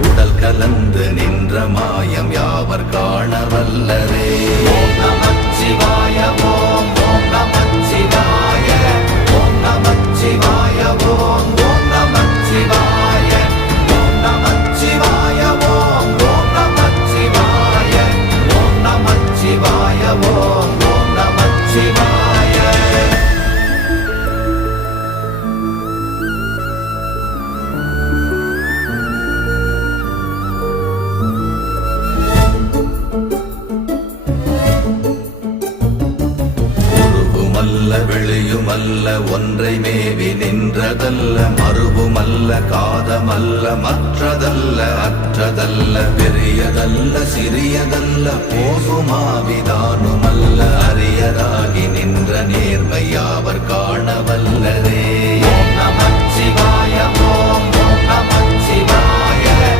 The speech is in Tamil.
உடல் கலந்து நின்ற மாயம் யாவர் காணவல்லரே. ஓம் நமச்சிவாய ஓம் ஓம் நமச்சிவாய ஓம் நமச்சிவாய ஓம் ஓம் நமச்சிவாய ஓம் நமச்சிவாய ஓம் ஓம் நமச்சிவாய ஓம் நமச்சிவாய ஓம் ஓம் நமச்சிவாய. வெளியுமல்ல ஒன்றை மேவி நின்றதல்ல மறுவுமல்ல காதமல்ல மற்றதல்ல அற்றதல்ல பெரியதல்ல சிறியதல்ல போகுமாவிதானுமல்ல அரியராகி நின்ற நேர்மை யாவர் காணவல்லரே.